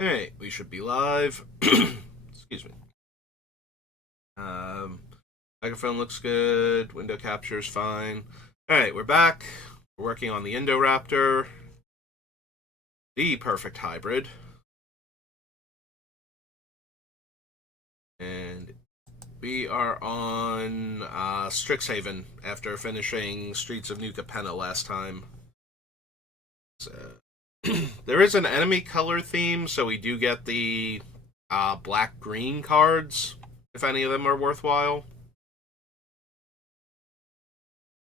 Alright, we should be live. Excuse me. Um, Microphone looks good. Window capture is fine. Alright, we're back. We're working on the Indoraptor. The perfect hybrid. And we are on Strixhaven after finishing Streets of New Capenna last time. So, there is an enemy color theme, so we do get the black-green cards, if any of them are worthwhile.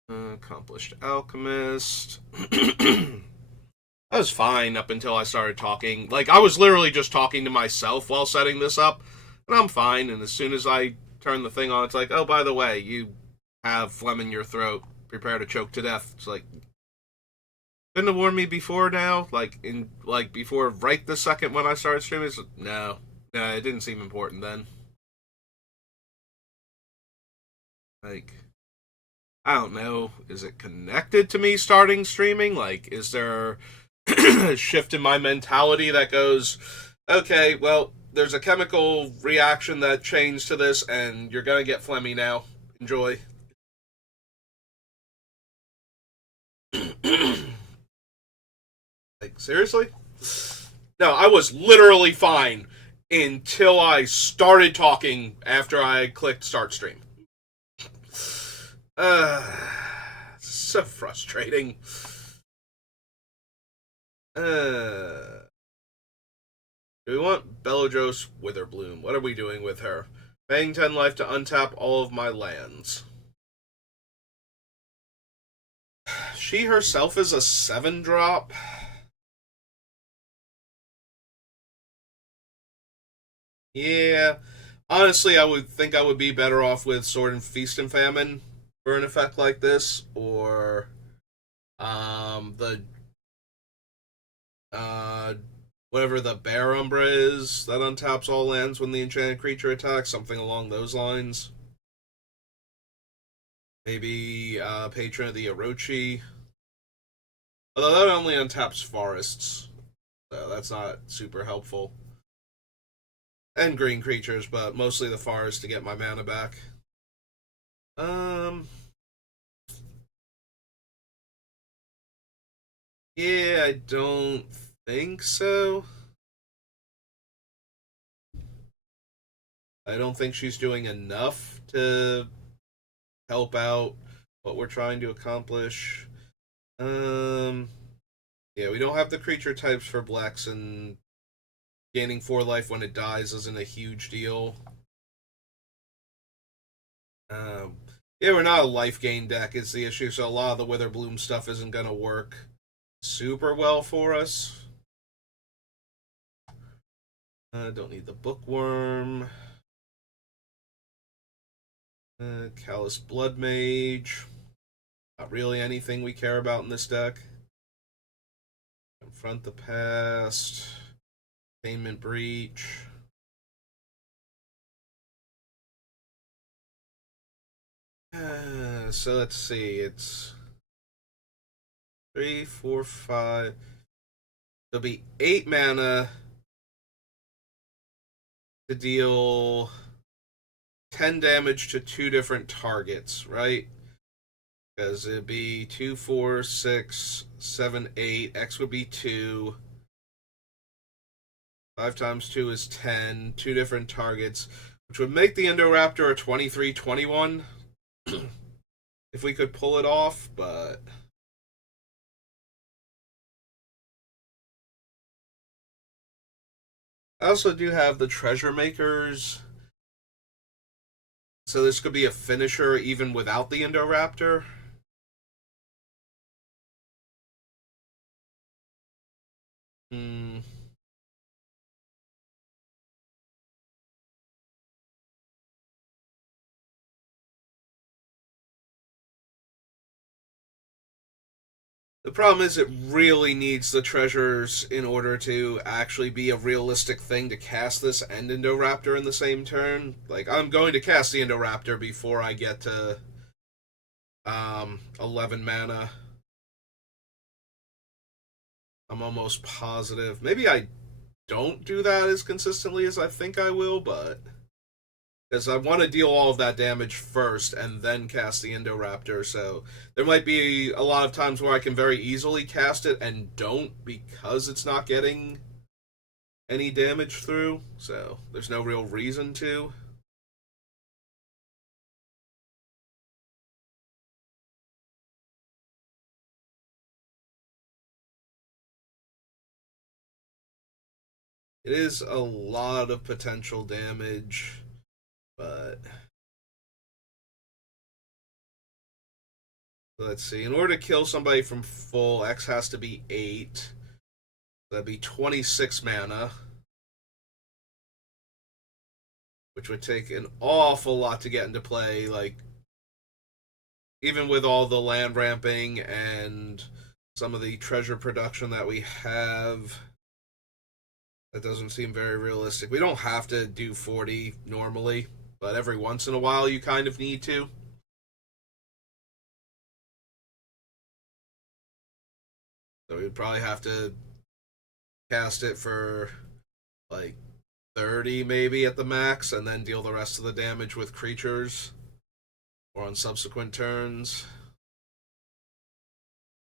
Accomplished Alchemist. I was fine up until I started talking. Like, I was literally just talking to myself while setting this up, and I'm fine. And as soon as I turn the thing on, it's like, oh, by the way, you have phlegm in your throat. Prepare to choke to death. It's like, couldn't have warned me before now? Before right this second when I started streaming? It's, no. No, it didn't seem important then. Like, I don't know. Is it connected to me starting streaming? Like, is there a shift in my mentality that goes, okay, well, there's a chemical reaction that changed to this, and you're gonna get phlegmy now. Enjoy. Like, seriously? No, I was literally fine until I started talking after I clicked start stream. So frustrating. Do we want Bellatrix Witherbloom? What are we doing with her? Paying 10 life to untap all of my lands. She herself is a 7-drop. Yeah. Honestly, I would think I would be better off with Sword and Feast and Famine for an effect like this, or the uh whatever the Bear Umbra is that untaps all lands when the enchanted creature attacks, something along those lines. Maybe Patron of the Orochi. Although that only untaps forests, so that's not super helpful. And green creatures, but mostly the forest to get my mana back. Um, yeah, I don't think so. I don't think she's doing enough to help out what we're trying to accomplish. Um, yeah, we don't have the creature types for Blacks, and gaining 4 life when it dies isn't a huge deal. Um, yeah, we're not a life gain deck is the issue, so a lot of the Witherbloom stuff isn't gonna work super well for us. Don't need the Bookworm. Callous Blood Mage. Not really anything we care about in this deck. Confront the Past. Containment Breach. So let's see. It's 3, 4, 5. There'll be 8 mana to deal 10 damage to 2 different targets, right? Because it'd be 2, 4, 6, 7, 8. X would be 2. 5 times 2 is 10. 2 different targets, which would make the Indoraptor a 23-21 if we could pull it off, but I also do have the Treasure Makers, so this could be a finisher even without the Indoraptor. Hmm. The problem is it really needs the treasures in order to actually be a realistic thing to cast this and Indoraptor in the same turn. Like, I'm going to cast the Indoraptor before I get to 11 mana. I'm almost positive. Maybe I don't do that as consistently as I think I will, but because I want to deal all of that damage first and then cast the Indoraptor, so there might be a lot of times where I can very easily cast it and don't because it's not getting any damage through, so there's no real reason to. It is a lot of potential damage, but let's see. In order to kill somebody from full, X has to be 8. That'd be 26 mana, which would take an awful lot to get into play. Like, even with all the land ramping and some of the treasure production that we have, that doesn't seem very realistic. We don't have to do 40 normally, but every once in a while you kind of need to. So we'd probably have to cast it for like 30 maybe at the max, and then deal the rest of the damage with creatures or on subsequent turns.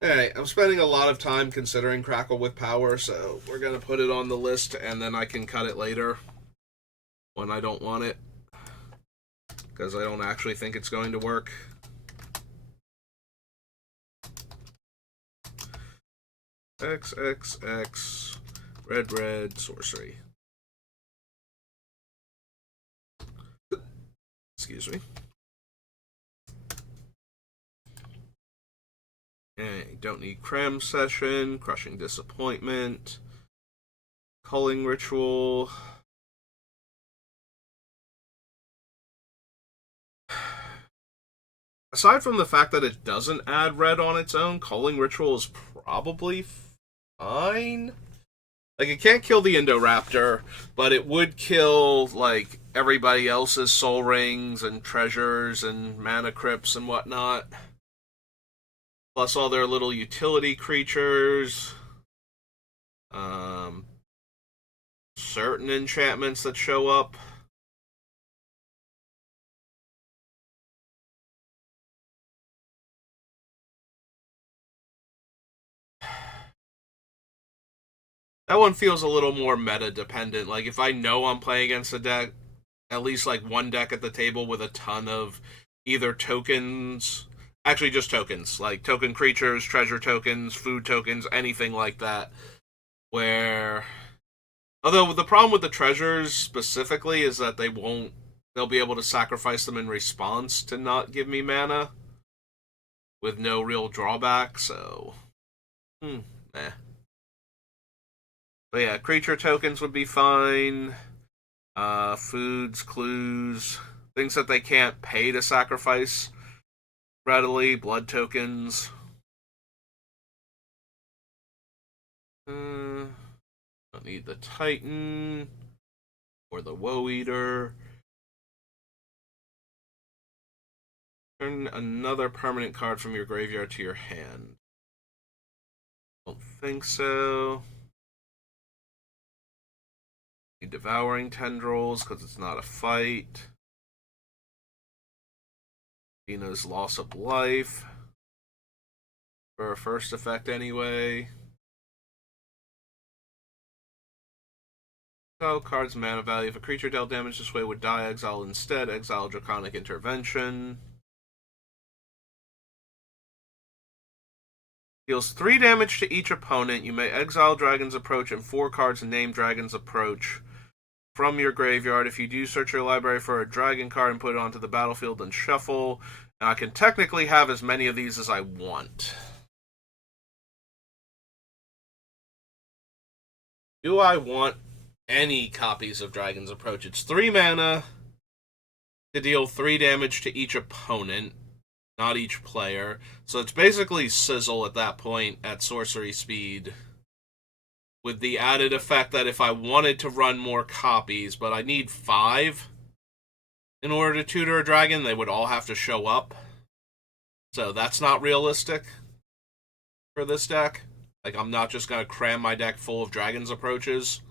Alright, I'm spending a lot of time considering Crackle with Power, so we're going to put it on the list, and then I can cut it later when I don't want it, because I don't actually think it's going to work. XXX, red, sorcery. Excuse me. Okay, don't need Cram Session, Crushing Disappointment, Culling Ritual. Aside from the fact that it doesn't add red on its own, Culling Ritual is probably fine. Like, it can't kill the Indoraptor, but it would kill, like, everybody else's Soul Rings and treasures and mana crypts and whatnot. Plus all their little utility creatures. Certain enchantments that show up. That one feels a little more meta dependent. Like, if I know I'm playing against a deck, at least like one deck at the table with a ton of either tokens, actually just tokens, like token creatures, treasure tokens, food tokens, anything like that, where, although the problem with the treasures specifically is that they'll be able to sacrifice them in response to not give me mana with no real drawback, so eh. But yeah, creature tokens would be fine. Foods, clues, things that they can't pay to sacrifice readily, blood tokens. Don't need the Titan or the Woe Eater. Turn another permanent card from your graveyard to your hand. Don't think so. Need Devouring Tendrils because it's not a fight. Dina's Loss of Life for a first effect anyway. Exile card's mana value. If a creature dealt damage this way would die, exile instead. Exile Draconic Intervention. Deals 3 damage to each opponent. You may exile Dragon's Approach and 4 cards named Dragon's Approach from your graveyard. If you do, search your library for a dragon card and put it onto the battlefield and shuffle. And I can technically have as many of these as I want. Do I want any copies of Dragon's Approach? It's 3 mana to deal 3 damage to each opponent, not each player. So it's basically Sizzle at that point at sorcery speed, with the added effect that if I wanted to run more copies, but I need 5 in order to tutor a dragon, they would all have to show up. So that's not realistic for this deck. Like, I'm not just going to cram my deck full of Dragon's Approaches.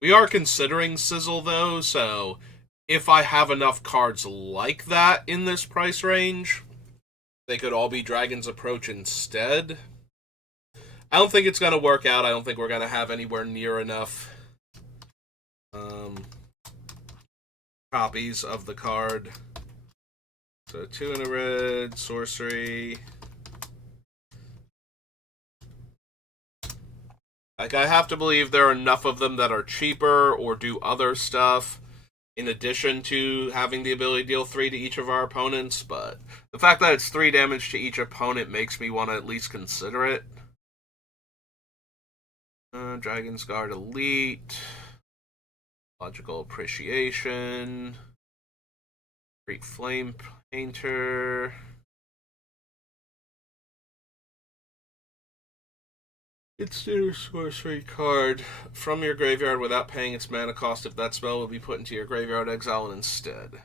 We are considering Sizzle, though, so if I have enough cards like that in this price range, they could all be Dragon's Approach instead. I don't think it's going to work out. I don't think we're going to have anywhere near enough copies of the card. So 2 in a red, sorcery. Like, I have to believe there are enough of them that are cheaper or do other stuff in addition to having the ability to deal 3 to each of our opponents, but the fact that it's 3 damage to each opponent makes me want to at least consider it. Dragon's Guard Elite. Logical Appreciation. Great Flame Painter. Consider sorcery card from your graveyard without paying its mana cost if that spell will be put into your graveyard, exile it instead.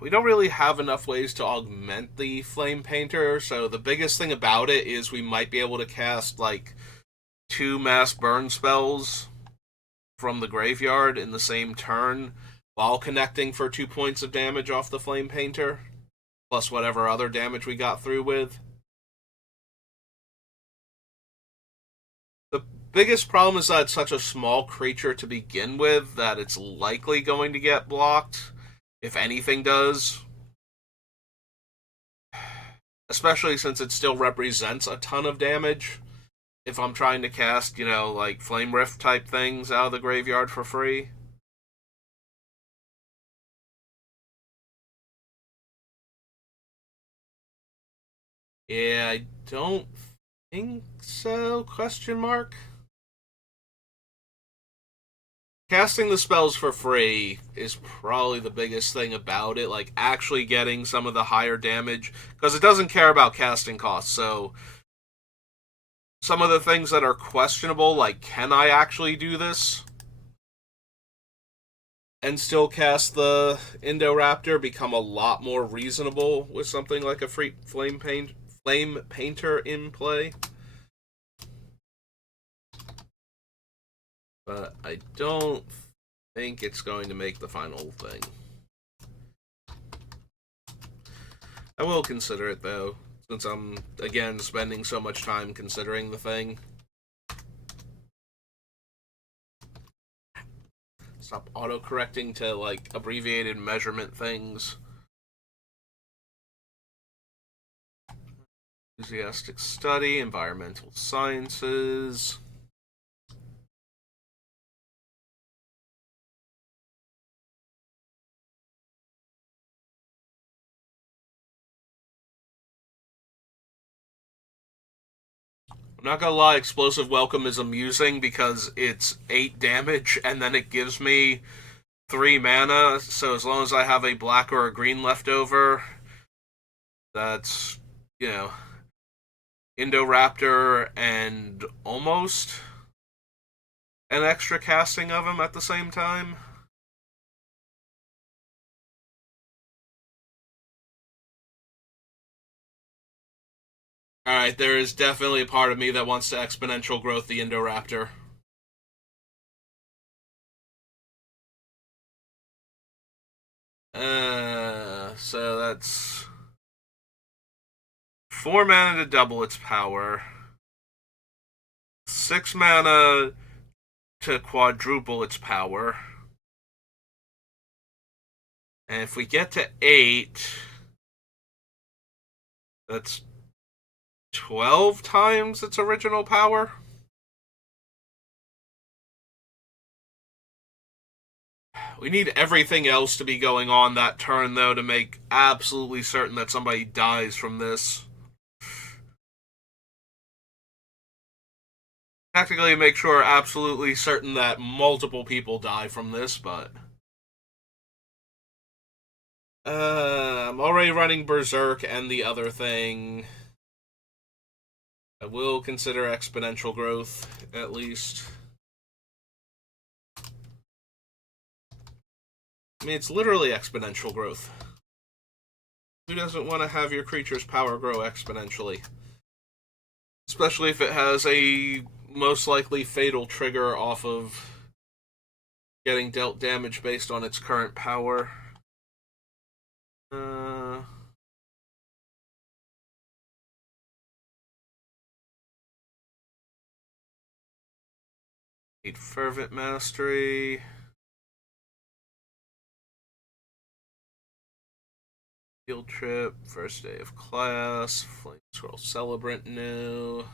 We don't really have enough ways to augment the Flame Painter, so the biggest thing about it is we might be able to cast, like, 2 mass burn spells from the graveyard in the same turn while connecting for 2 points of damage off the Flame Painter, plus whatever other damage we got through with. The biggest problem is that it's such a small creature to begin with that it's likely going to get blocked, if anything does. Especially since it still represents a ton of damage. If I'm trying to cast, like Flame Rift type things out of the graveyard for free. Yeah, I don't think so, question mark. Casting the spells for free is probably the biggest thing about it, like actually getting some of the higher damage, because it doesn't care about casting costs, so some of the things that are questionable, like can I actually do this and still cast the Indoraptor, become a lot more reasonable with something like a free flame painter in play. But I don't think it's going to make the final thing. I will consider it, though, since I'm, again, spending so much time considering the thing. Stop auto-correcting to, like, abbreviated measurement things. Enthusiastic study, environmental sciences. I'm not gonna lie, Explosive Welcome is amusing because it's 8 damage and then it gives me 3 mana, so as long as I have a black or a green left over, that's, Indoraptor and almost an extra casting of him at the same time. Alright, there is definitely a part of me that wants to exponential growth the Indoraptor. So that's 4 mana to double its power, 6 mana to quadruple its power, and if we get to 8, that's 12 times its original power. We need everything else to be going on that turn, though, to make absolutely certain that somebody dies from this. Technically, make sure absolutely certain that multiple people die from this, but I'm already running Berserk and the other thing. I will consider exponential growth, at least. I mean, it's literally exponential growth. Who doesn't want to have your creature's power grow exponentially? Especially if it has a most likely fatal trigger off of getting dealt damage based on its current power. Need Fervent Mastery. Field Trip, First Day of Class, Flame Scroll Celebrant new.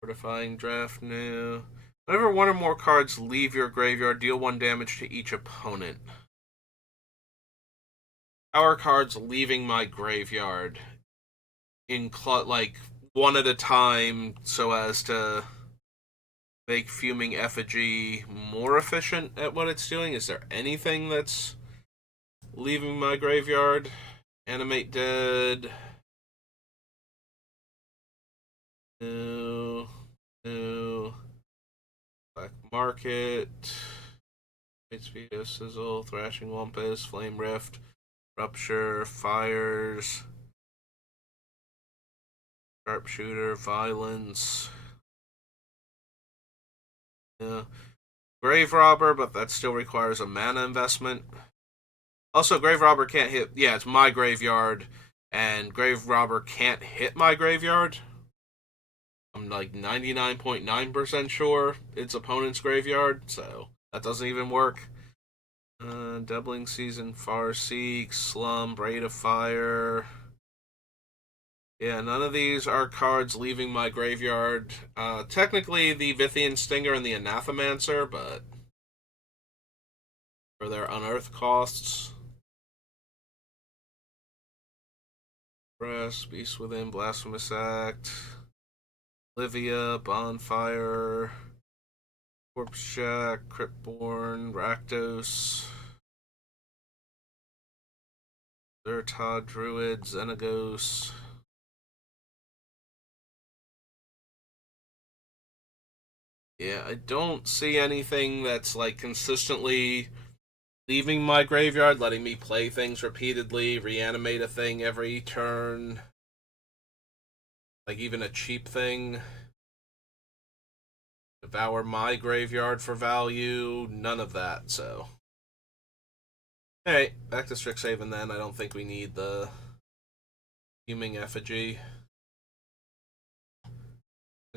Fortifying Draft new. Whenever one or more cards leave your graveyard, deal 1 damage to each opponent. Power cards leaving my graveyard in like one at a time so as to make Fuming Effigy more efficient at what it's doing. Is there anything that's leaving my graveyard? Animate Dead. No. No. Black Market. Speed, Sizzle, Thrashing Wumpus, Flame Rift, Rupture, Fires, Sharpshooter, Violence. Yeah. Grave Robber, but that still requires a mana investment. Also, Grave Robber can't hit. Yeah, it's my graveyard, and Grave Robber can't hit my graveyard. I'm like 99.9% sure it's opponent's graveyard, so that doesn't even work. Doubling Season, Farseek, Slum, Braid of Fire. Yeah, none of these are cards leaving my graveyard. Technically, the Vithian Stinger and the Anathemancer, but for their unearth costs. Press, Beast Within, Blasphemous Act, Livia, Bonfire, Corpse Shack, Cryptborn, Rakdos, Zertod, Druid, Xenagos. Yeah, I don't see anything that's like consistently leaving my graveyard, letting me play things repeatedly, reanimate a thing every turn. Like even a cheap thing. Devour my graveyard for value. None of that, so. Alright, back to Strixhaven then. I don't think we need the Fuming Effigy.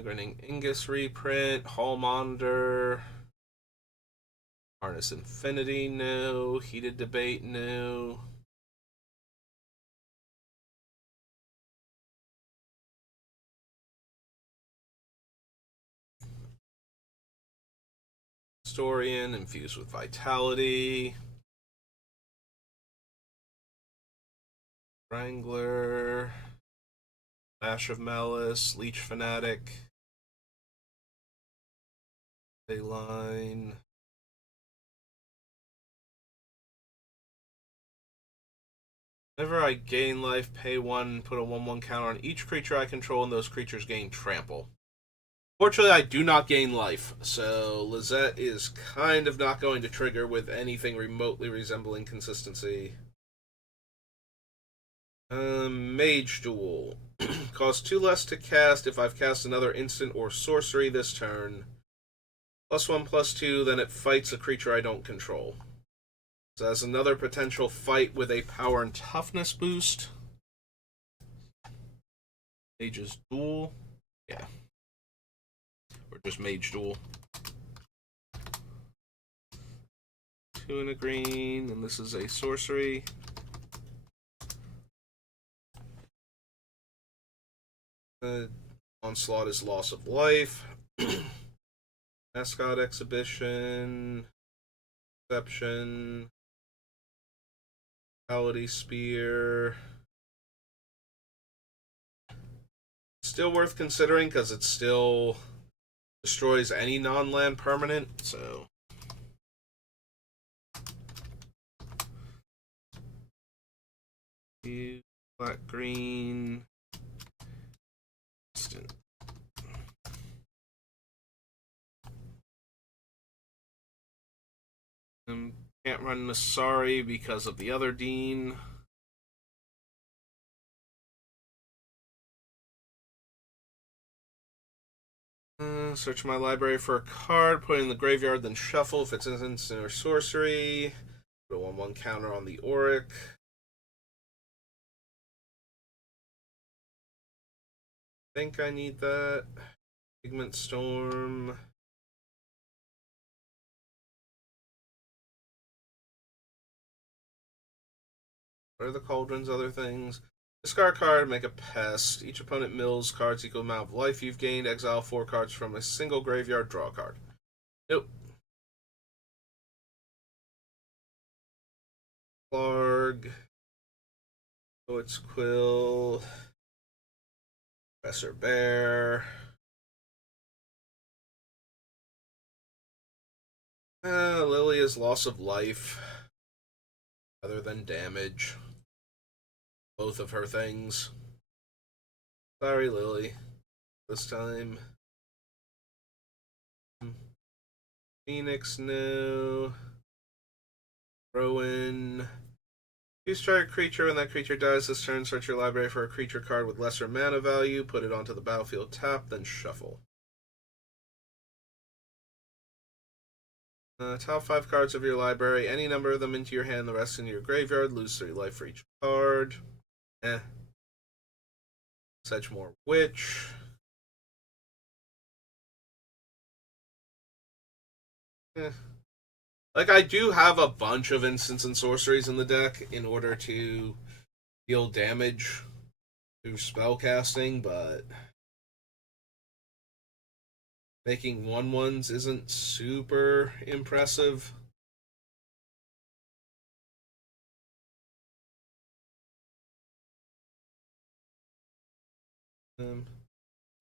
Grinning Ingus reprint, Hallmonder, Harness Infinity new, Heated Debate new. Historian, infused with Vitality. Wrangler, Bash of Malice, Leech Fanatic, Line. Whenever I gain life, pay 1, put a 1/1 counter on each creature I control, and those creatures gain trample. Fortunately, I do not gain life, so Lizette is kind of not going to trigger with anything remotely resembling consistency. Mage Duel. Costs 2 less to cast if I've cast another instant or sorcery this turn. +1/+2, then it fights a creature I don't control. So that's another potential fight with a power and toughness boost. Mage's Duel. Yeah. Or just Mage Duel. 2 and a green, and this is a sorcery. Onslaught is Loss of Life. Mascot Exhibition. Exception. Fatality Spear. Still worth considering because it still destroys any non-land permanent, so. Black, green. Instant. Can't run Nasari because of the other Dean. Search my library for a card, put it in the graveyard, then shuffle if it's an instant or sorcery. Put a 1/1 counter on the Auric. Think I need that. Pigment Storm. What are the Cauldron's other things? Discard card, make a pest. Each opponent mills cards equal amount of life you've gained. Exile 4 cards from a single graveyard, draw a card. Nope. Clarg. Poet's Quill. Professor Bear. Lilia's loss of life. Other than damage. Both of her things. Sorry, Lily. This time. Phoenix, no. Rowan. Choose target creature. When that creature dies this turn, search your library for a creature card with lesser mana value. Put it onto the battlefield tap, then shuffle. Top 5 cards of your library. Any number of them into your hand, the rest into your graveyard. Lose 3 life for each card. Sedgemoor Witch. Like, I do have a bunch of instants and sorceries in the deck in order to deal damage through spellcasting, but making 1/1s isn't super impressive.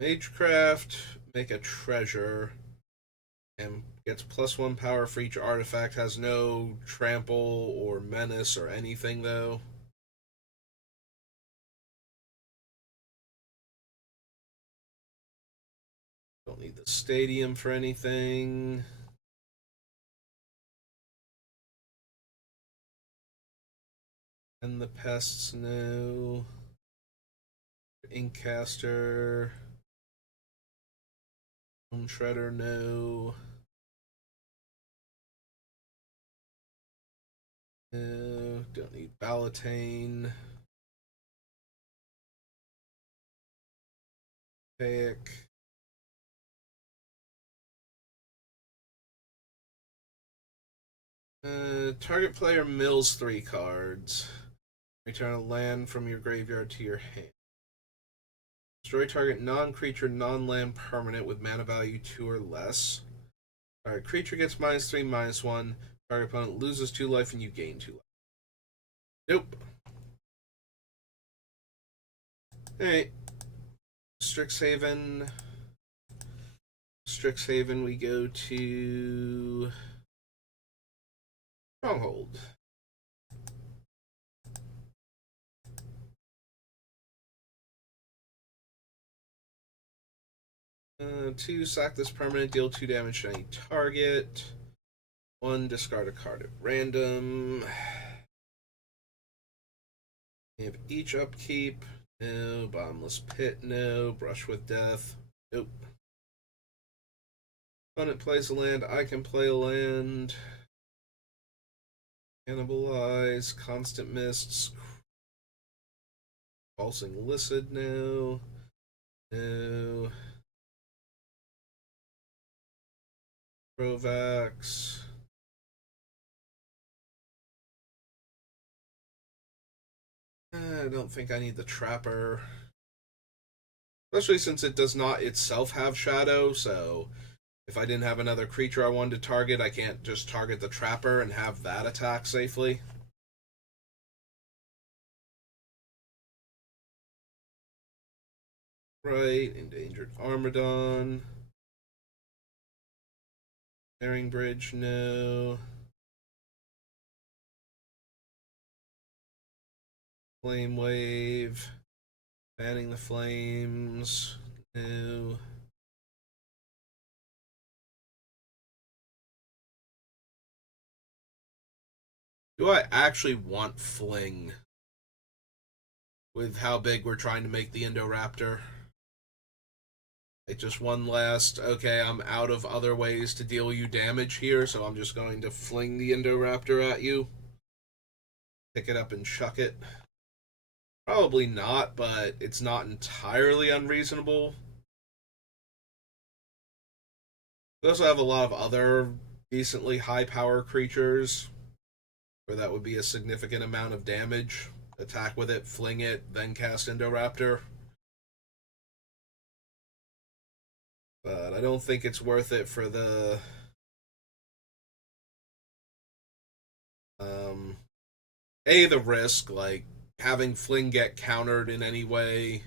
Magecraft, make a treasure, and gets +1 power for each artifact. Has no trample or menace or anything, though. Don't need the stadium for anything. And the pests, no. Inkcaster. Bone Shredder, no. No, don't need Ballotane. Pick. Target player mills 3 cards. Return a land from your graveyard to your hand. Destroy target non-creature, non-land permanent with mana value 2 or less. Target creature gets -3/-1. Target opponent loses 2 life and you gain 2 life. Nope. Alright. Strixhaven. Strixhaven, we go to Stronghold. Two, sack this permanent, deal 2 damage to any target. 1, discard a card at random. We have each upkeep. No. Bottomless Pit, no. Brush with Death, nope. Opponent plays a land, I can play a land. Cannibalize, Constant Mists. Pulsing Illicit, no. No. Provax. I don't think I need the Trapper. Especially since it does not itself have Shadow, so if I didn't have another creature I wanted to target, I can't just target the Trapper and have that attack safely. Right, Endangered Armadon. Bearing Bridge, no. Flame Wave. Banning the Flames, no. Do I actually want Fling with how big we're trying to make the Indoraptor? Like, just one last, okay, I'm out of other ways to deal you damage here, so I'm just going to fling the Indoraptor at you. Pick it up and chuck it. Probably not, but it's not entirely unreasonable. We also have a lot of other decently high power creatures where that would be a significant amount of damage. Attack with it, fling it, then cast Indoraptor. But I don't think it's worth it for the the risk, like having Fling get countered in any way,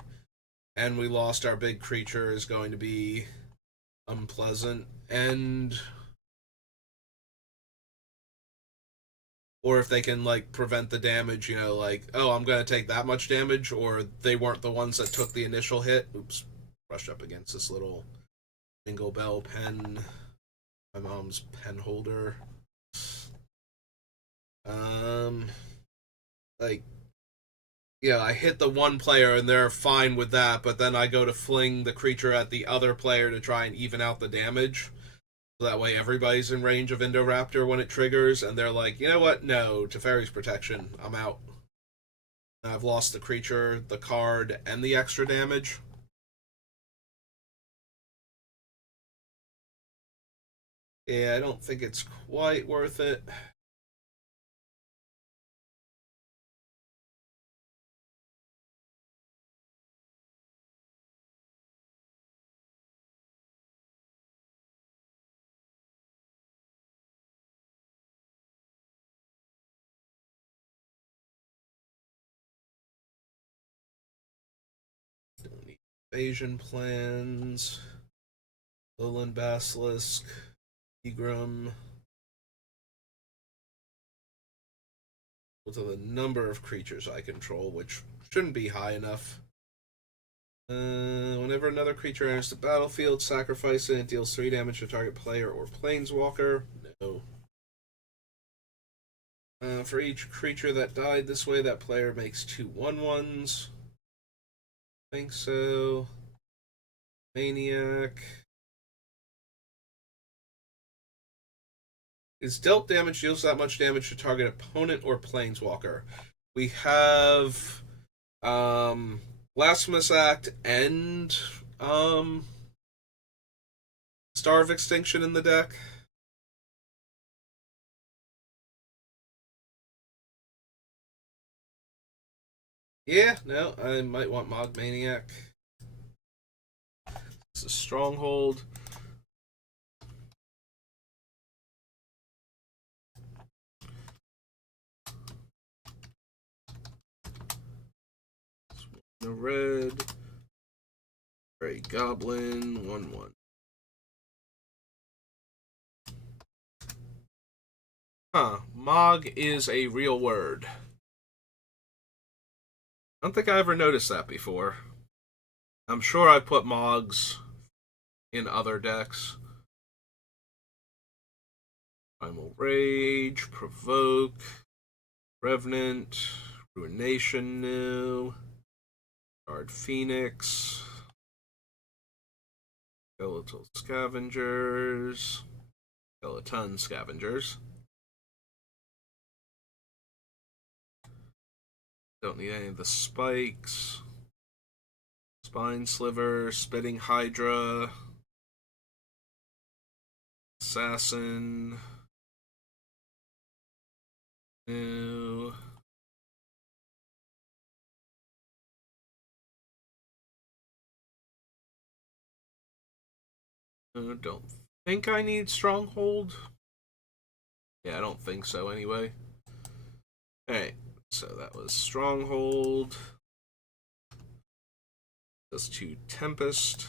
and we lost our big creature is going to be unpleasant. And or if they can like prevent the damage, like, oh, I'm gonna take that much damage, or they weren't the ones that took the initial hit. Oops, brushed up against this little Jingle Bell pen, my mom's pen holder. Like, yeah, I hit the one player and they're fine with that, but then I go to fling the creature at the other player to try and even out the damage. So that way everybody's in range of Indoraptor when it triggers, and they're like, you know what? No, Teferi's protection. I'm out. I've lost the creature, the card, and the extra damage. Yeah, I don't think it's quite worth it. Don't need evasion plans. Lowland Basilisk. Egram. With the number of creatures I control, which shouldn't be high enough. Whenever another creature enters the battlefield, sacrifice it. It deals 3 damage to target player or planeswalker. No. For each creature that died this way, that player makes 2 1/1s. I think so. Maniac. Is dealt damage deals that much damage to target opponent or planeswalker. We have Blasphemous Act and Star of Extinction in the deck. Yeah, no, I might want Mogmaniac. It's a stronghold. The red. Gray Goblin, 1/1. Huh, Mog is a real word. I don't think I ever noticed that before. I'm sure I put Mogs in other decks. Primal Rage, Provoke, Revenant, Ruination New, Guard Phoenix, Skeletal Scavengers, Skeleton Scavengers. Don't need any of the spikes. Spine Sliver, Spitting Hydra, Assassin, New. Don't think I need Stronghold. Yeah, I don't think so anyway. Alright, so that was Stronghold. That's 2 Tempest.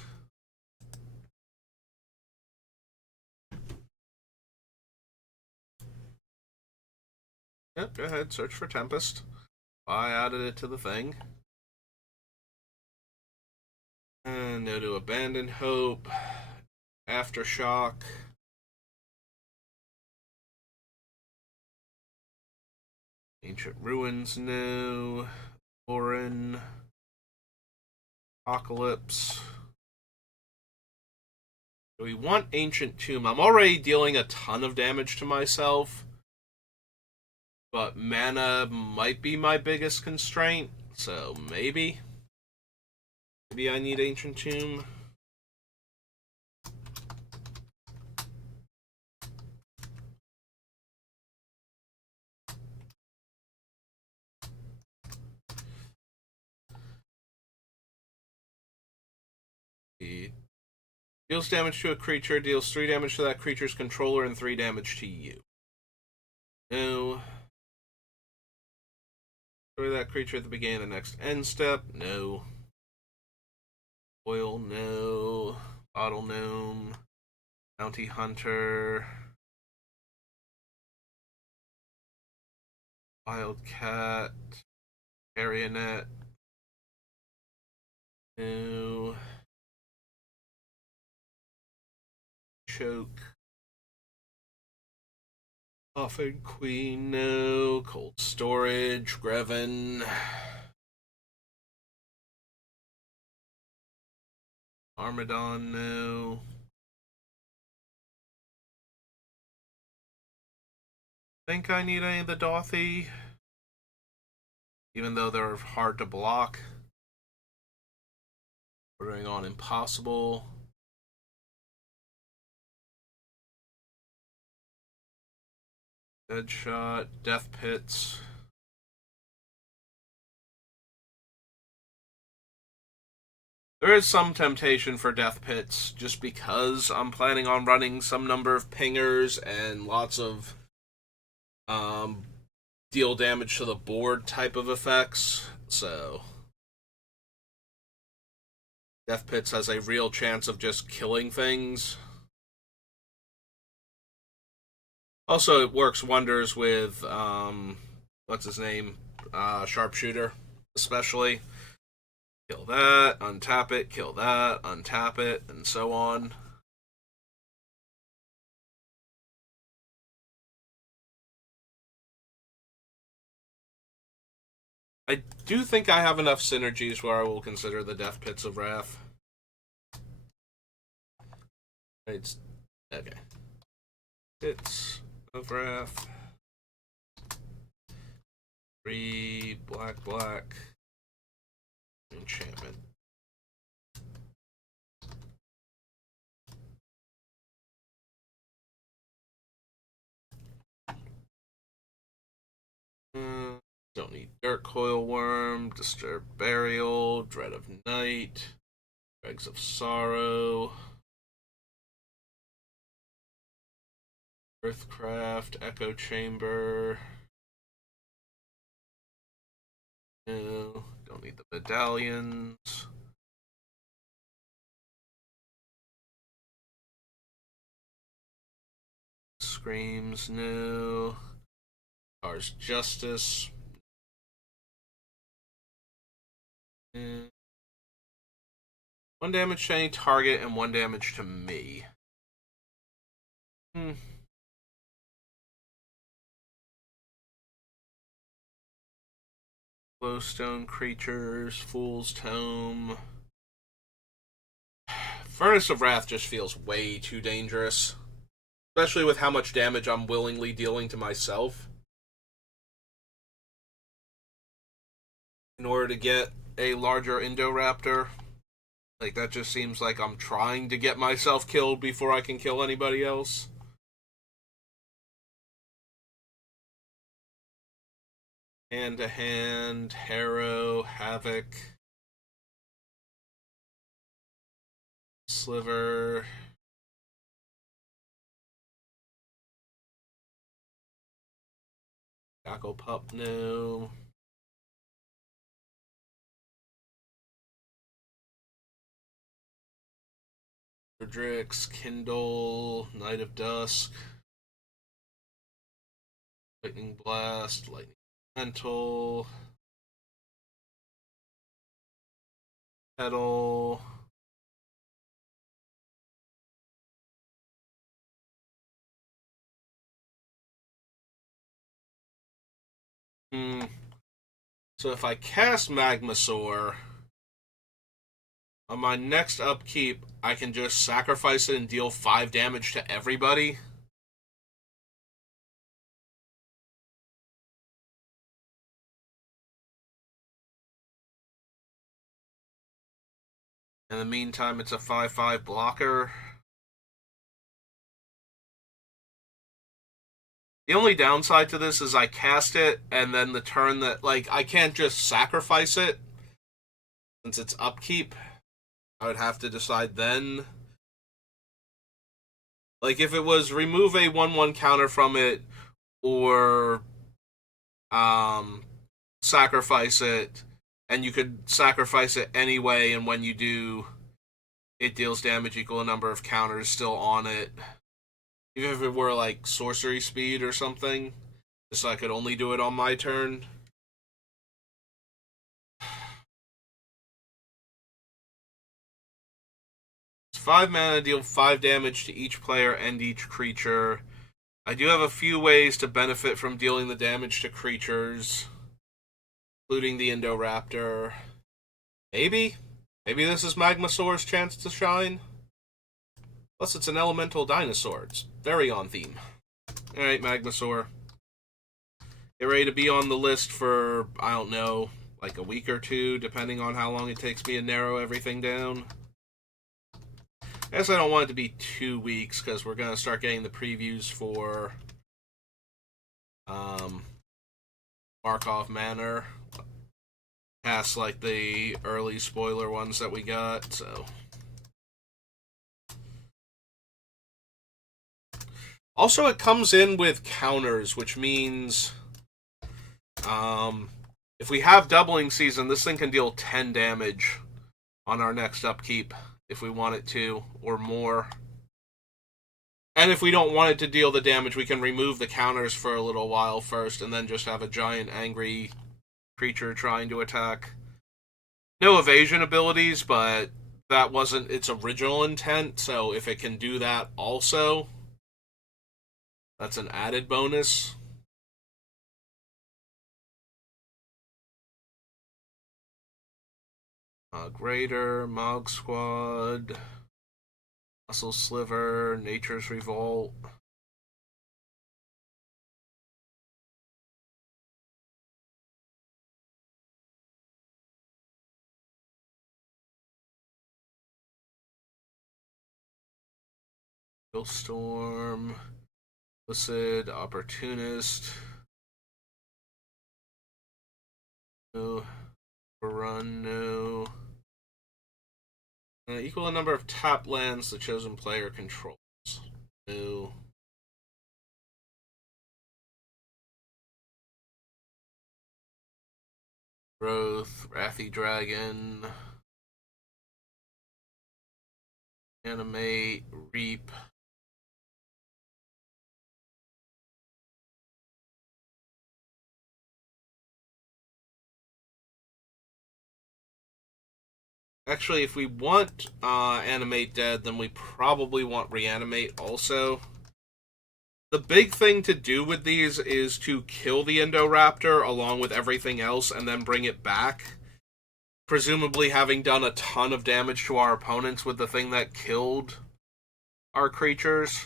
Yep, go ahead, search for Tempest. I added it to the thing. And no to Abandon Hope. Aftershock. Ancient Ruins, no. Foreign. Apocalypse. Do we want Ancient Tomb? I'm already dealing a ton of damage to myself, but mana might be my biggest constraint, so maybe. Maybe I need Ancient Tomb. Deals damage to a creature, deals 3 damage to that creature's controller and 3 damage to you. No. Destroy that creature at the beginning of the next end step. No. Oil, no. Bottle Gnome. Bounty Hunter. Wildcat. Marionette. No. Choke. Coffin Queen, no. Cold Storage. Greven. Armadon, no. Think I need any of the Dothy, even though they're hard to block. Bordering on impossible. Deadshot, Death Pits. There is some temptation for Death Pits, just because I'm planning on running some number of pingers and lots of deal damage to the board type of effects, so Death Pits has a real chance of just killing things. Also, it works wonders with, what's his name? Sharpshooter, especially. Kill that, untap it, kill that, untap it, and so on. I do think I have enough synergies where I will consider the Death Pits of Wrath. It's okay. Pits of Wrath. 3 black. Enchantment. Don't need Dirt Coil Worm, Disturb Burial, Dread of Night, Dregs of Sorrow, Earthcraft, Echo Chamber. No, don't need the medallions. Screams, no. Cars Justice. 1 damage to any target and 1 damage to me. Glowstone creatures, Fool's Tome. Furnace of Wrath just feels way too dangerous. Especially with how much damage I'm willingly dealing to myself. In order to get a larger Indoraptor. Like, that just seems like I'm trying to get myself killed before I can kill anybody else. Hand to Hand, Harrow, Havoc, Sliver, Jackal Pup, no. Rodrix, Kindle, Night of Dusk, Lightning Blast, Lightning Elemental, Petal, Hmm. So if I cast Magmasaur, on my next upkeep, I can just sacrifice it and deal 5 damage to everybody. In the meantime, it's a 5/5 blocker. The only downside to this is I cast it, and then the turn that, like, I can't just sacrifice it since it's upkeep. I would have to decide then. Like, if it was remove a 1/1 counter from it, or um, sacrifice it, and you could sacrifice it anyway, and when you do, it deals damage equal a number of counters still on it. Even if it were like sorcery speed or something, just so I could only do it on my turn. It's 5 mana, deal 5 damage to each player and each creature. I do have a few ways to benefit from dealing the damage to creatures, including the Indoraptor. Maybe? Maybe this is Magmasaur's chance to shine? Plus, it's an elemental dinosaur. It's very on theme. Alright, Magmasaur. Get ready to be on the list for, I don't know, like a week or two, depending on how long it takes me to narrow everything down. I guess I don't want it to be 2 weeks, because we're going to start getting the previews for Markov Manor, past like the early spoiler ones that we got, so. Also, it comes in with counters, which means if we have doubling season, this thing can deal 10 damage on our next upkeep if we want it to, or more. And if we don't want it to deal the damage, we can remove the counters for a little while first, and then just have a giant angry creature trying to attack. No evasion abilities, but that wasn't its original intent, so if it can do that also, that's an added bonus. Greater, Mog Squad, Muscle Sliver, Nature's Revolt. Storm, Lucid, Opportunist, no, Run, no. Equal the number of tap lands the chosen player controls. No. Growth, Wrathy Dragon, Animate, Reap. Actually, if we want Animate Dead, then we probably want Reanimate also. The big thing to do with these is to kill the Indoraptor along with everything else and then bring it back. Presumably having done a ton of damage to our opponents with the thing that killed our creatures.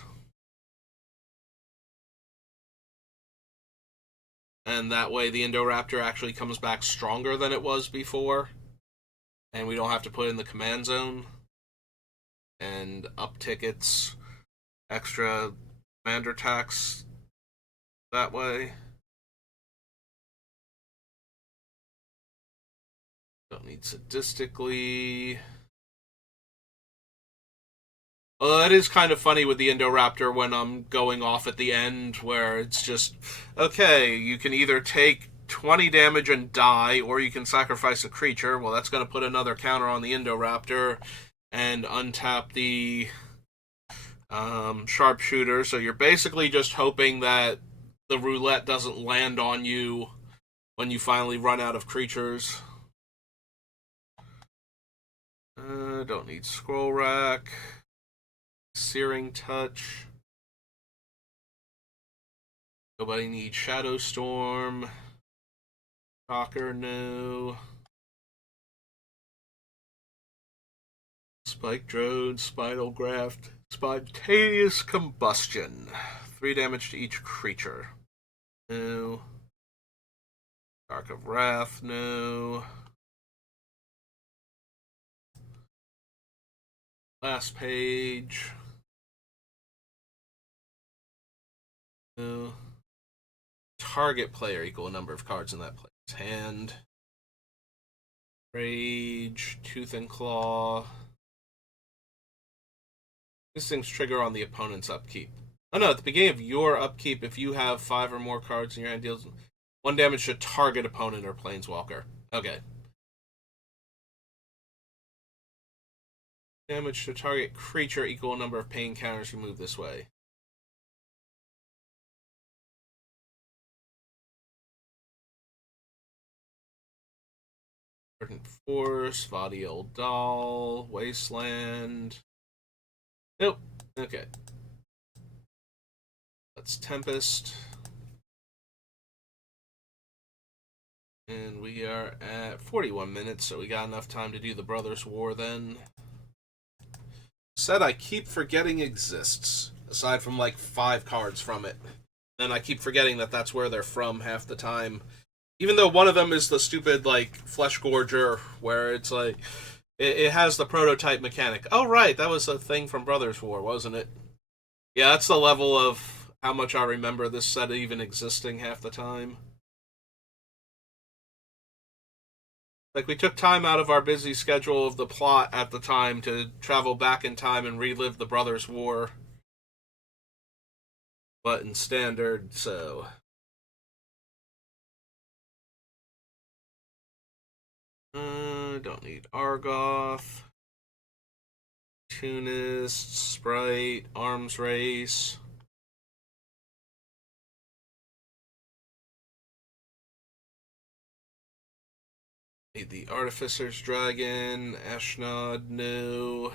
And that way the Indoraptor actually comes back stronger than it was before. And we don't have to put in the command zone. And uptick its extra commander attacks that way. Don't need sadistically. Well, that is kind of funny with the Indoraptor when I'm going off at the end, where it's just, okay, you can either take 20 damage and die, or you can sacrifice a creature. Well, that's going to put another counter on the Indoraptor and untap the sharpshooter. So you're basically just hoping that the roulette doesn't land on you when you finally run out of creatures. Don't need Scroll Rack. Searing Touch. Nobody needs Shadow Storm. Shocker, no. Spike Drone, Spinal Graft, Spontaneous Combustion. 3 damage to each creature. No. Dark of Wrath, no. Last page. No. Target player equal number of cards in that player's hand. Rage, Tooth and Claw. These things trigger on the opponent's upkeep. Oh no, at the beginning of your upkeep, if you have 5 or more cards in your hand, deals 1 damage to target opponent or planeswalker. Okay. Damage to target creature equal number of pain counters you move this way. Ardent Force, Vadiel Doll, Wasteland. Nope. Okay. That's Tempest. And we are at 41 minutes, so we got enough time to do the Brothers' War then. Set I keep forgetting exists, aside from like 5 cards from it. And I keep forgetting that that's where they're from half the time. Even though one of them is the stupid, like, Flesh Gorger, where it's like, it has the prototype mechanic. Oh, right, that was a thing from Brothers' War, wasn't it? Yeah, that's the level of how much I remember this set even existing half the time. Like, we took time out of our busy schedule of the plot at the time to travel back in time and relive the Brothers' War. But in Standard, so... don't need Argoth. Tunist, Sprite, Arms Race. Need the Artificer's Dragon, Ashnod, no.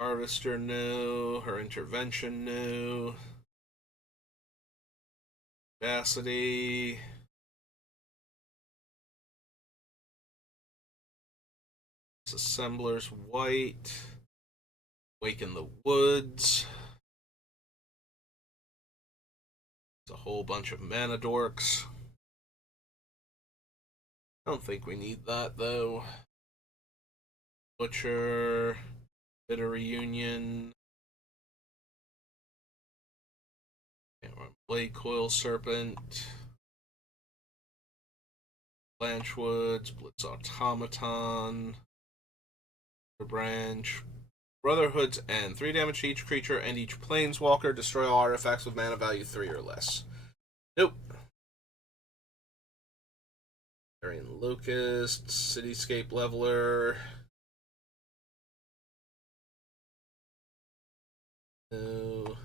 Harvester, no. Her Intervention, no. Vacity. Assembler's White. Waken the Woods. It's a whole bunch of mana dorks. I don't think we need that, though. Butcher. Bitter Reunion. Blade Coil Serpent. Blanchwoods. Blitz Automaton. Branch. Brotherhood's End. 3 damage to each creature and each planeswalker. Destroy all artifacts with mana value 3 or less. Nope. Arian Locust. Cityscape Leveler. No.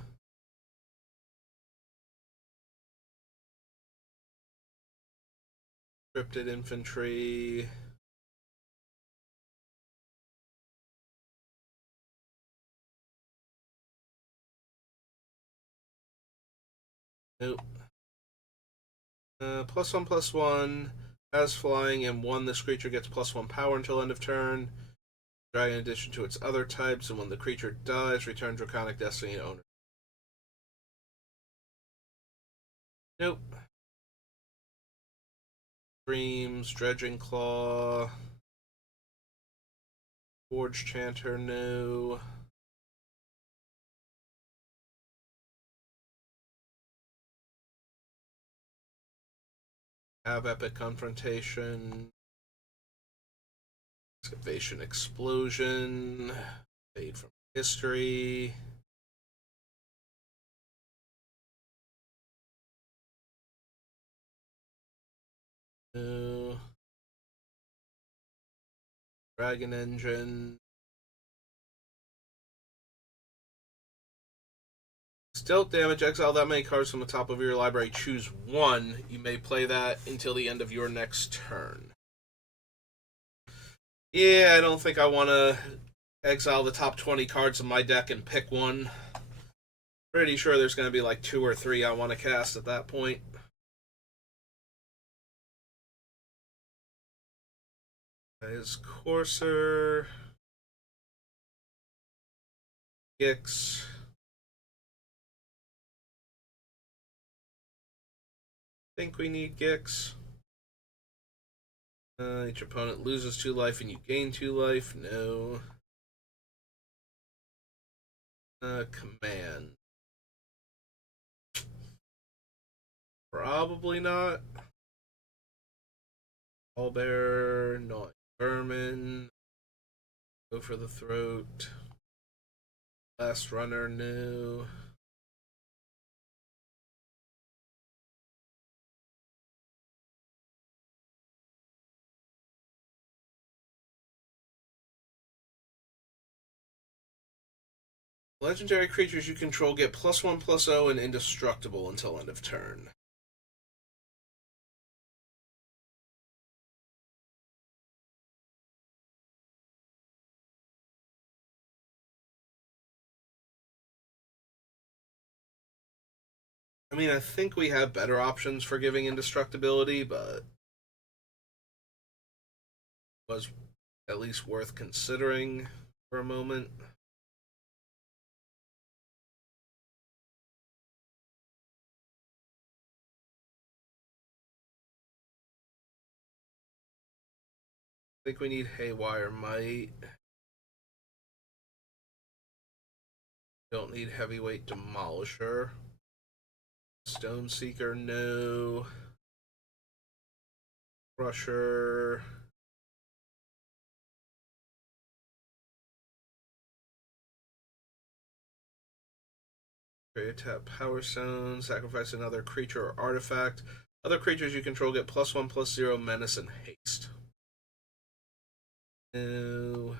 Cryptid Infantry. Nope. +1/+1. Has flying and 1. This creature gets +1 power until end of turn. Dragon in addition to its other types, and when the creature dies, return Draconic Destiny owner. Nope. Dreams, Dredging Claw. Forge Chanter, no. Have Epic Confrontation. Excavation Explosion. Fade from History. No. Dragon Engine. Stealth damage, exile that many cards from the top of your library. Choose 1. You may play that until the end of your next turn. Yeah, I don't think I want to exile the top 20 cards of my deck and pick one. Pretty sure there's going to be like 2 or 3 I want to cast at that point. His Courser. Gix. Think we need Gix. Each opponent loses 2 life and you gain 2 life. No. Command. Probably not. Owlbear, no vermin. Go for the throat. Last runner, no. Legendary creatures you control get +1/+0 and indestructible until end of turn. I mean, I think we have better options for giving indestructibility, but was at least worth considering for a moment. I think we need Haywire Might. Don't need Heavyweight Demolisher. Stone Seeker, no. Crusher. Create tap Power Stone. Sacrifice another creature or artifact. Other creatures you control get +1/+0 menace and haste. No.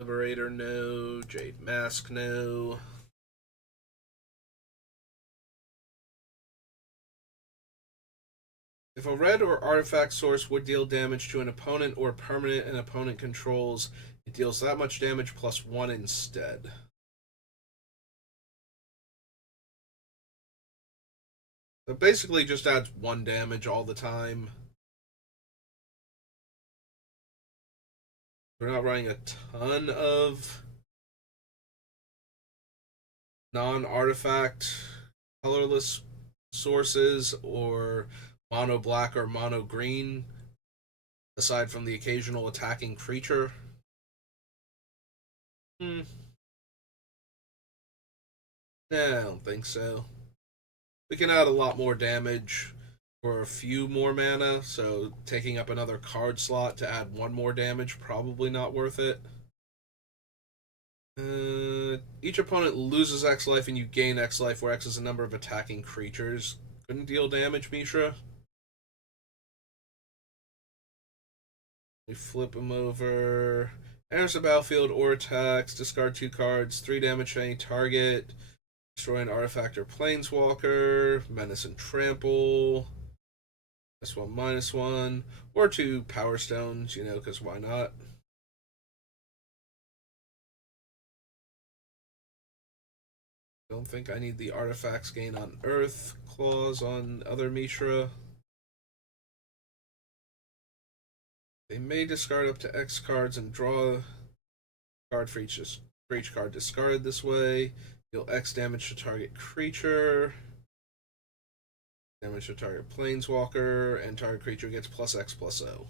Liberator, no. Jade Mask, no. If a red or artifact source would deal damage to an opponent or permanent an opponent controls, it deals that much damage +1 instead. So basically just adds 1 damage all the time. We're not running a ton of non-artifact colorless sources or mono black or mono green, aside from the occasional attacking creature. Hmm. Nah, I don't think so. We can add a lot more damage for a few more mana, so taking up another card slot to add 1 more damage, probably not worth it. Each opponent loses X life and you gain X life, where X is the number of attacking creatures. Couldn't deal damage, Mishra. We flip him over. Enters the battlefield or attacks. Discard 2 cards. 3 damage to any target. Destroy an artifact or planeswalker. Menace and trample. +1 -1. Or 2 power stones, because why not? Don't think I need the artifacts gain on Earth clause on other Mishra. They may discard up to X cards and draw a card for each card discarded this way. Deal X damage to target creature. Damage to target planeswalker, and target creature gets +X/+0.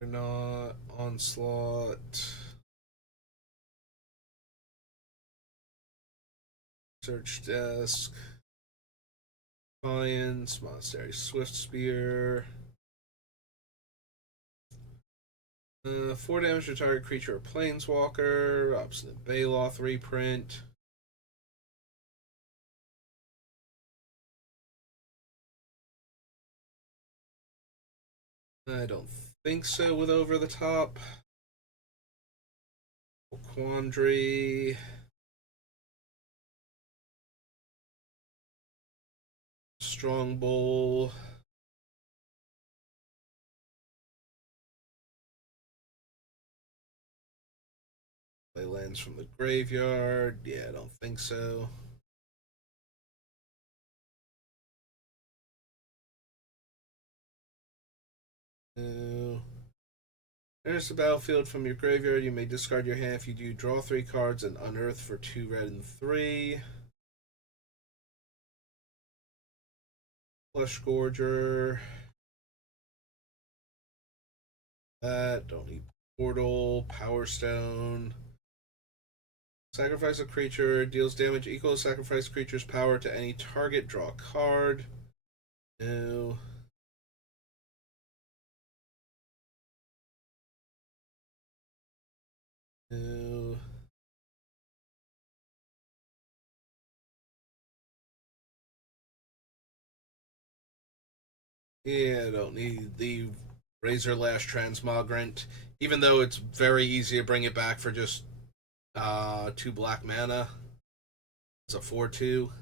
They're not onslaught. Search desk. Defiance, Monastery Swift Spear. 4 damage to target creature or planeswalker. Obstinate Baloth reprint. I don't think so with Over the Top. Quandary. Strong Bowl. Play lands from the graveyard. Yeah, I don't think so. Uh, Enters the battlefield from your graveyard. You may discard your hand if you do. Draw 3 cards and unearth for 2 red and 3. Flesh Gorger. That. Don't need Portal. Power Stone. Sacrifice a creature. Deals damage equal to sacrifice creature's power to any target. Draw a card. No. No. Yeah, I don't need the Razor Lash Transmogrant. Even though it's very easy to bring it back for just 2 black mana. It's a 4/2.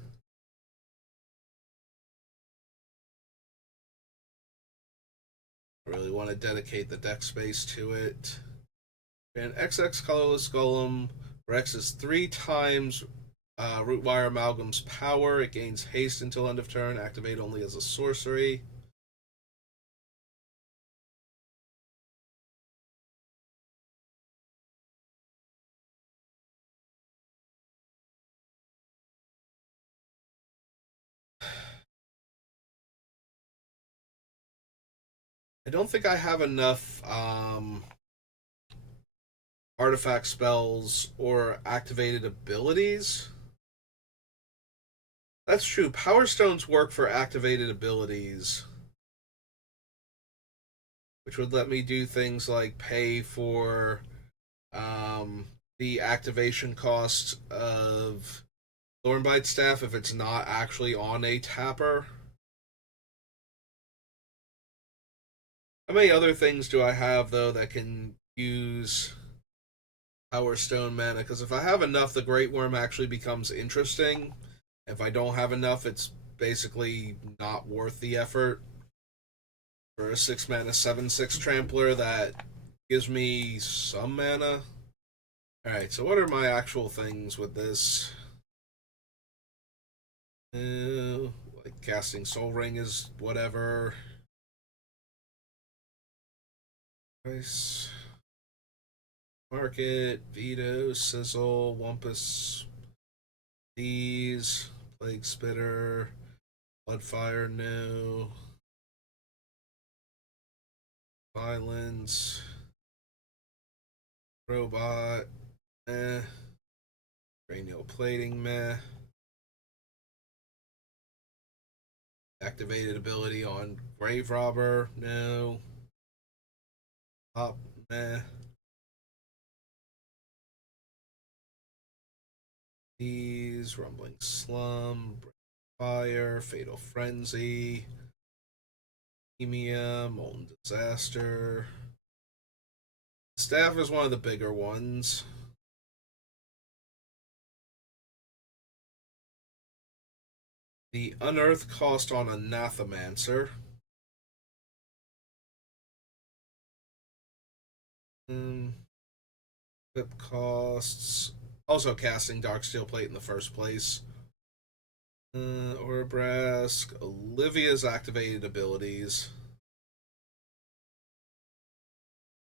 I really want to dedicate the deck space to it. And XX Colorless Golem. Rex is 3 times Rootwire Amalgam's power. It gains haste until end of turn. Activate only as a sorcery. I don't think I have enough artifact spells or activated abilities. That's true. Power Stones work for activated abilities, which would let me do things like pay for the activation cost of Thornbite Staff if it's not actually on a tapper. How many other things do I have, though, that can use Power Stone mana? Because if I have enough, the Great Worm actually becomes interesting. If I don't have enough, it's basically not worth the effort. For a 6 mana 7/6 Trampler that gives me some mana. Alright, so what are my actual things with this? Like casting Soul Ring is whatever. Price. Market, Veto, Sizzle, Wumpus, These, Plague Spitter, Bloodfire, no. Violence, Robot, meh. Cranial Plating, meh. Activated ability on Grave Robber, no. Pop, meh. These, Rumbling Slum, Fire, Fatal Frenzy, Emia, Molten Disaster. Staff is one of the bigger ones. The Unearth cost on Anathemancer. Equip costs. Also casting Darksteel Plate in the first place. Orabrask. Olivia's activated abilities.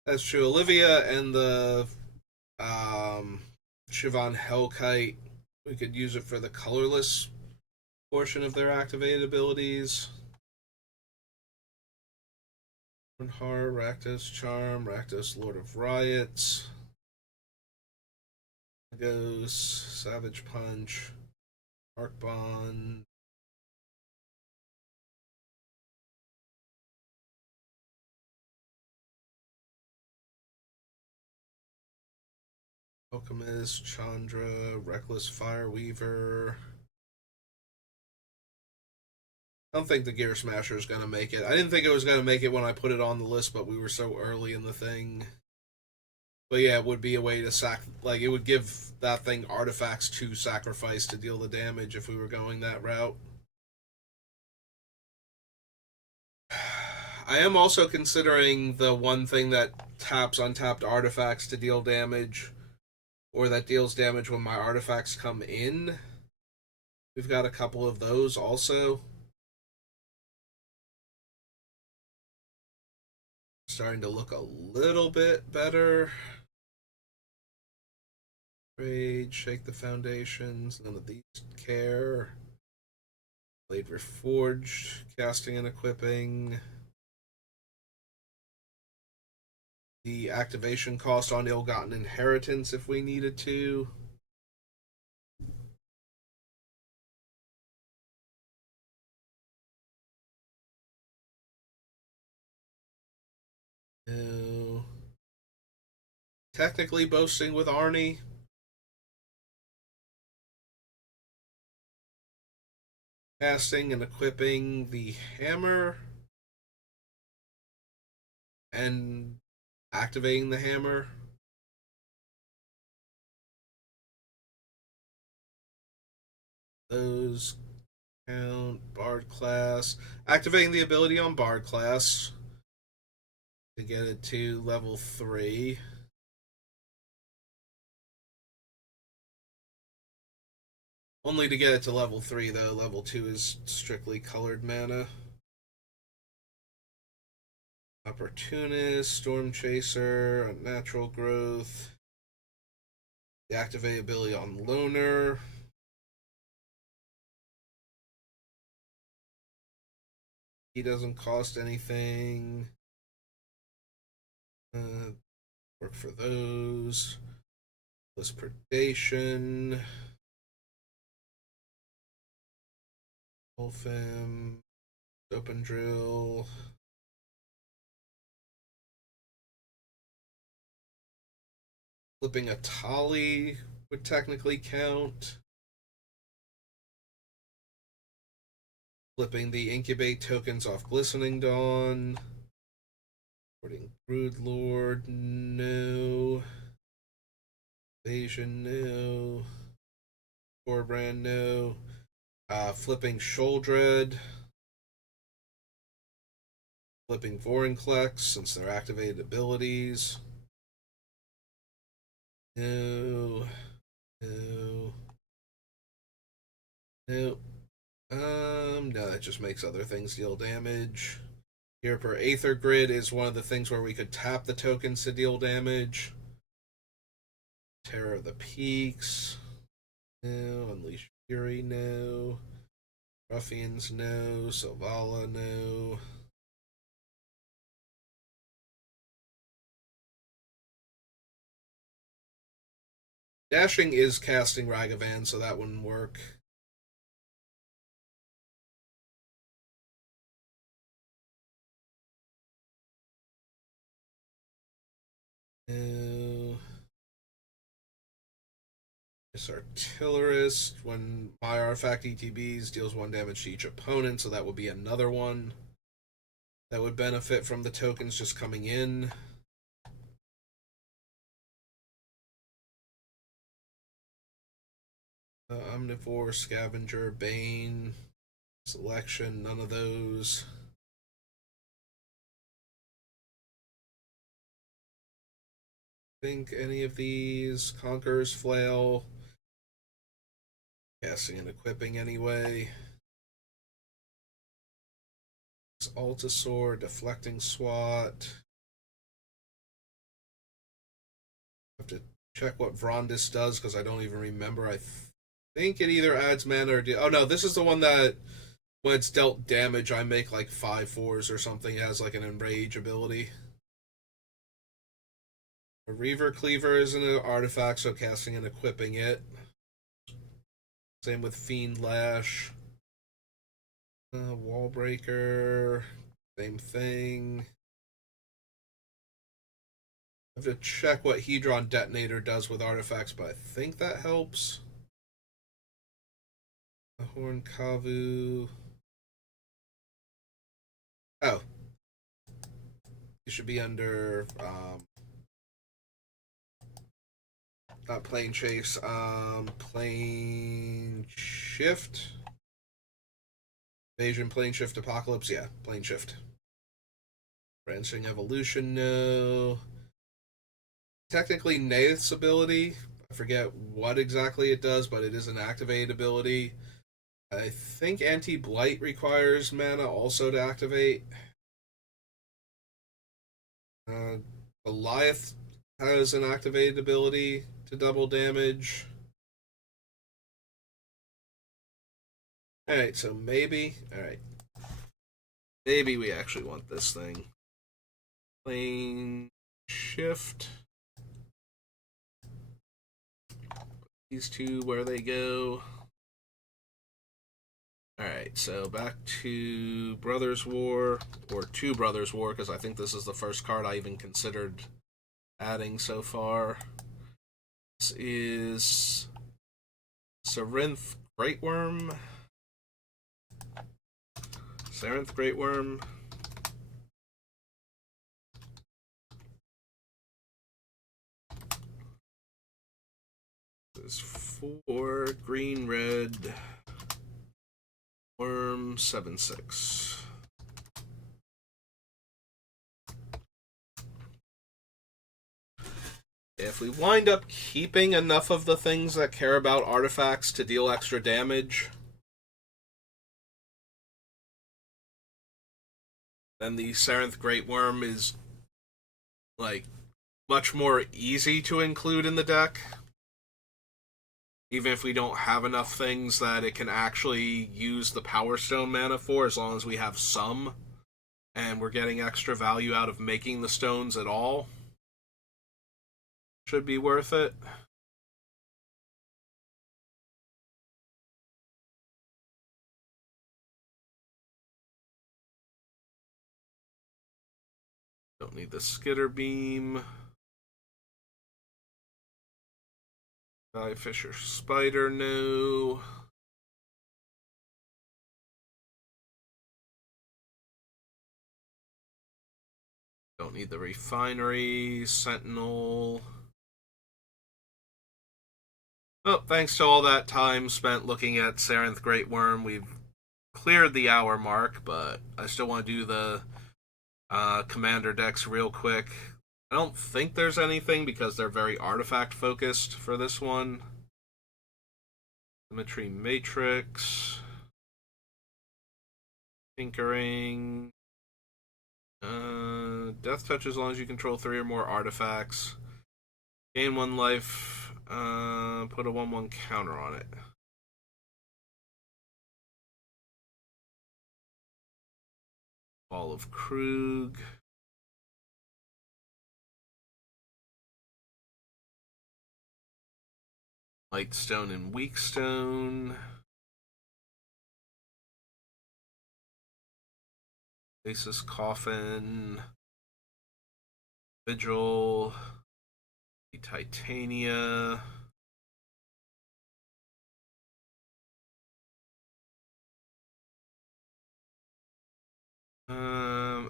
That's true. Olivia and the Siobhan Hellkite. We could use it for the colorless portion of their activated abilities. Horror, Rakdos Charm, Rakdos Lord of Riots. Ghost, Savage Punch, Arc Bond. Alchemist, Chandra, Reckless Fireweaver. I don't think the Gear Smasher is going to make it. I didn't think it was going to make it when I put it on the list, but we were so early in the thing. But yeah, it would be a way to like, it would give that thing artifacts to sacrifice to deal the damage if we were going that route. I am also considering the one thing that taps untapped artifacts to deal damage, or that deals damage when my artifacts come in. We've got a couple of those also. starting to look a little bit better. Trade, shake the foundations. None of these care. Blade Reforged, casting and equipping. The activation cost on Ill-Gotten Inheritance if we needed to. No. Technically boasting with Arnie. Casting and equipping the hammer. And activating the hammer. Those count. Bard class. Activating the ability on Bard class to get it to level 3. Only to get it to level 3, though. Level 2 is strictly colored mana. Opportunist, Storm Chaser, Natural Growth. The activate ability on Loner. He doesn't cost anything. Work for those. Plus Predation. Wolfim. Open Drill. Flipping a Tali would technically count. Flipping the Incubate tokens off Glistening Dawn. Porting Broodlord, no. Invasion, no. Torbrand, no. Flipping Sholdred. Flipping Vorinclex, since they're activated abilities. No. No. No. No, that just makes other things deal damage. Here per Aether Grid is one of the things where we could tap the tokens to deal damage. Terror of the Peaks. No. Unleash Fury, no. Ruffians, no. Selvala, no. Dashing is casting Ragavan, so that wouldn't work. No. This Artillerist, when my artifact ETBs deals 1 damage to each opponent, so that would be another one that would benefit from the tokens just coming in. Omnivore, Scavenger, Bane, Selection, none of those. Think any of these. Conqueror's Flail. Casting and equipping anyway. Altasaur, Deflecting Swat. Have to check what Vrondis does because I don't even remember. I think it either adds mana or oh no, this is the one that when it's dealt damage, I make like 5/4s or something. It has like an enrage ability. A Reaver Cleaver isn't an artifact, so casting and equipping it. Same with Fiend Lash. Wallbreaker, same thing. I have to check what Hedron Detonator does with artifacts, but I think that helps. Horn Kavu. Oh. You should be under not Plane Chase, Plane Shift. Invasion, Plane Shift, Apocalypse, yeah, Plane Shift. Branching Evolution, no. Technically, Nath's ability, I forget what exactly it does, but it is an activated ability. I think Anti-Blight requires mana also to activate. Uh, Goliath has an activated ability to double damage. Alright, so maybe. Alright. Maybe we actually want this thing. Plane shift. These two where they go. Alright, so back to Brothers War, or to Brothers War, because I think this is the first card I even considered adding so far. This is Sarinth Great Worm. Sarinth Great Worm. This is 4 green red worm 7/6. If we wind up keeping enough of the things that care about artifacts to deal extra damage, then the Sarinth Great Worm is like much more easy to include in the deck. Even if we don't have enough things that it can actually use the Power Stone mana for, as long as we have some, and we're getting extra value out of making the stones at all, should be worth it. Don't need the Skitter Beam. Fisher Spider, no. Don't need the Refinery, Sentinel. Oh, thanks to all that time spent looking at Sarinth Great Worm, we've cleared the hour mark, but I still want to do the commander decks real quick. I don't think there's anything because they're very artifact focused for this one. Symmetry Matrix. Tinkering. Death Touch as long as you control 3 or more artifacts. Gain 1 life. Put a 1/1 counter on it. Ball of Krug. Lightstone and Weakstone. Faceless Coffin. Vigil. Titania.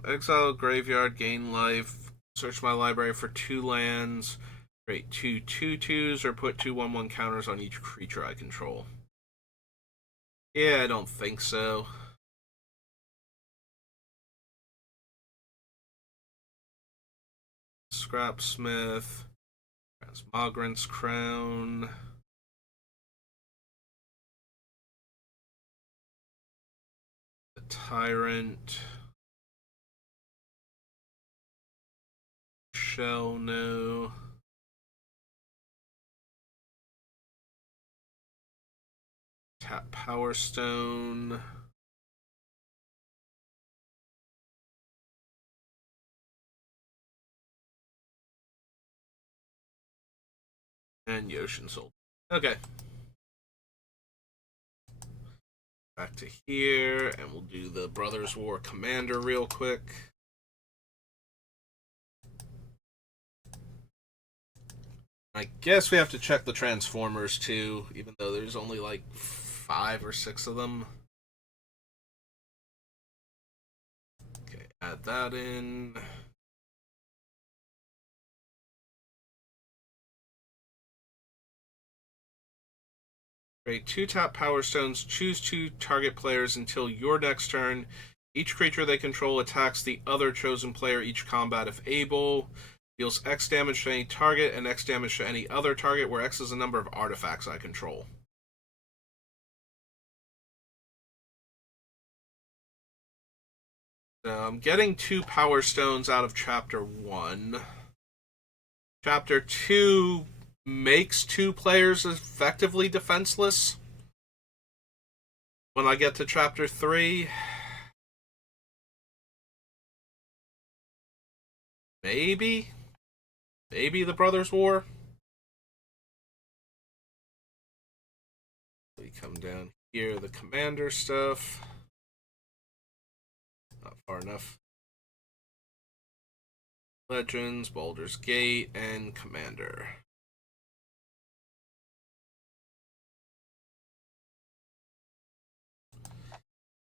Exile Graveyard, gain life. Search my library for 2 lands. Create 2 2/2s or put 2 1/1 counters on each creature I control. Yeah, I don't think so. Scrapsmith. Transmogrant's Crown. The Tyrant. Shell, no. Tap Power Stone. And Yoshin Soul. Okay. Back to here, and we'll do the Brothers War Commander real quick. I guess we have to check the Transformers too, even though there's only like 5 or 6 of them. Okay, add that in. Create 2 tap Power Stones. Choose 2 target players until your next turn. Each creature they control attacks the other chosen player each combat if able. Deals X damage to any target and X damage to any other target, where X is the number of artifacts I control. So I'm getting 2 Power Stones out of Chapter 1. Chapter 2 makes 2 players effectively defenseless. When I get to Chapter 3, maybe the Brothers' War. We come down here, the Commander stuff. Not far enough. Legends, Baldur's Gate, and Commander.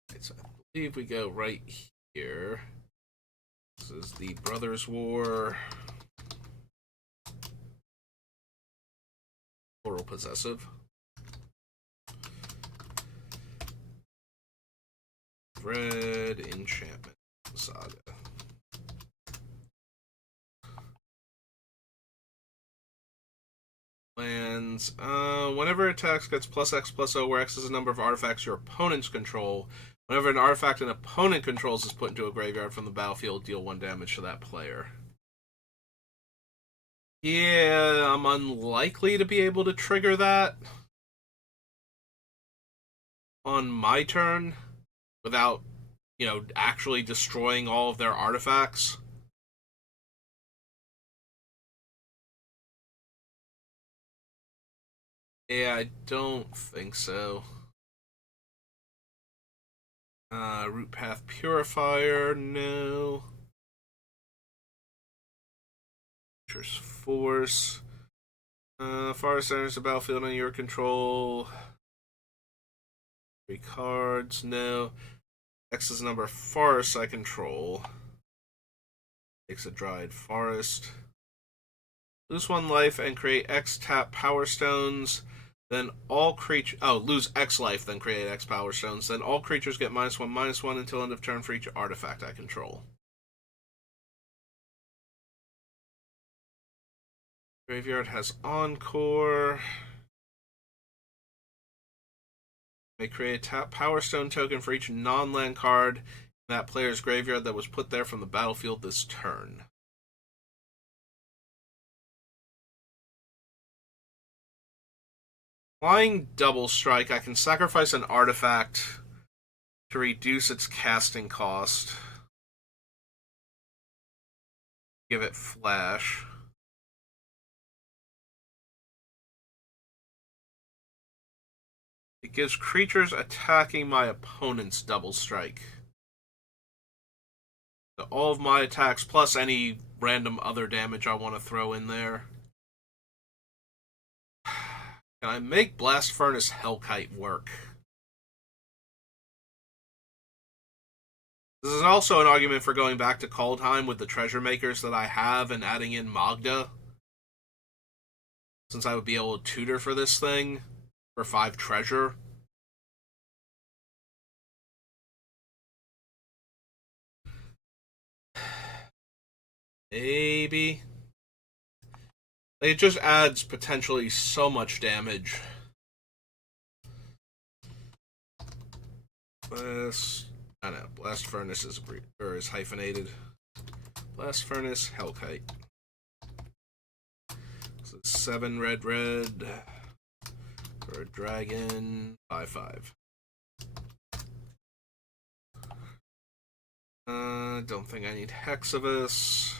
Okay, so I believe we go right here. This is the Brothers' War. Plural possessive. Red Enchantment Saga. Lands. Whenever attacks gets +X+O, where X is the number of artifacts your opponents control. Whenever an artifact an opponent controls is put into a graveyard from the battlefield, deal 1 damage to that player. Yeah, I'm unlikely to be able to trigger that on my turn without, actually destroying all of their artifacts. Yeah, I don't think so. Root Path Purifier, no. Nature's Force. Forest enters the battlefield on your control. 3 cards, no. X is the number of forests I control. Takes a dried forest. Lose 1 life and create X tap Power Stones. Then all creatures... Oh, lose X life, then create X Power Stones. Then all creatures get -1/-1 until end of turn for each artifact I control. Graveyard has Encore. May create a tap Power Stone token for each non-land card in that player's graveyard that was put there from the battlefield this turn. Flying Double Strike, I can sacrifice an artifact to reduce its casting cost. Give it Flash. It gives creatures attacking my opponent's Double Strike. So all of my attacks, plus any random other damage I want to throw in there. Can I make Blast Furnace Hellkite work? This is also an argument for going back to Kaldheim with the treasure makers that I have and adding in Magda. Since I would be able to tutor for this thing for 5 treasure. Maybe. It just adds potentially so much damage. I know, Blast Furnace is hyphenated. Blast Furnace, Hellkite. So 7 red for a dragon, 5/5. Don't think I need Hexavus.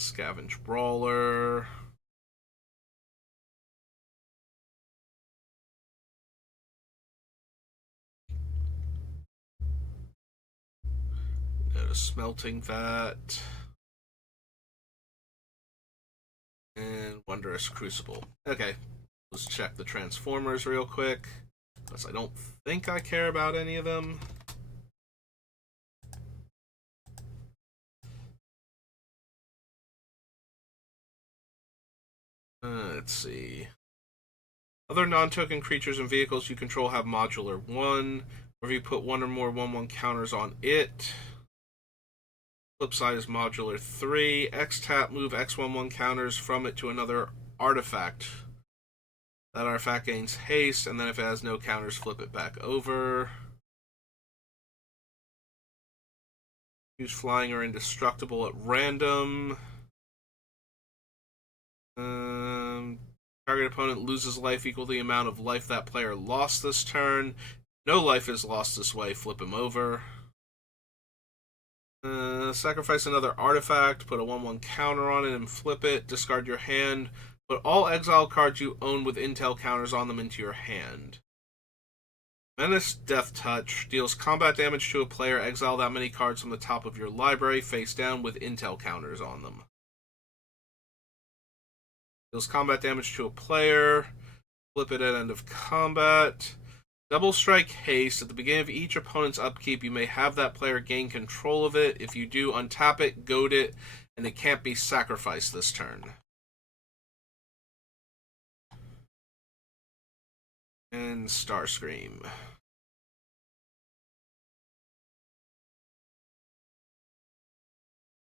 Scavenge Brawler. Go to Smelting Vat. And Wondrous Crucible. Okay, let's check the Transformers real quick. Because I don't think I care about any of them. Let's see. Other non-token creatures and vehicles you control have modular 1. Or if you put 1 or more 1/1 counters on it. Flip side is modular 3. X tap, move X11 counters from it to another artifact. That artifact gains haste, and then if it has no counters, flip it back over. Choose flying or indestructible at random. Target opponent loses life equal to the amount of life that player lost this turn. No life is lost this way. Flip him over. Sacrifice another artifact. Put a 1/1 counter on it and flip it. Discard your hand. Put all exile cards you own with intel counters on them into your hand. Menace Death Touch deals combat damage to a player. Exile that many cards from the top of your library face down with intel counters on them. Deals combat damage to a player. Flip it at end of combat. Double Strike Haste. At the beginning of each opponent's upkeep, you may have that player gain control of it. If you do, untap it, goad it, and it can't be sacrificed this turn. And Starscream.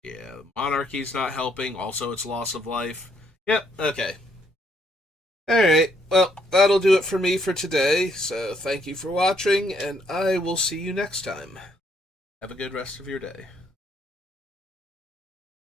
Yeah, Monarchy's not helping. Also, it's loss of life. Yep, okay. Alright, well, that'll do it for me for today. So thank you for watching, and I will see you next time. Have a good rest of your day.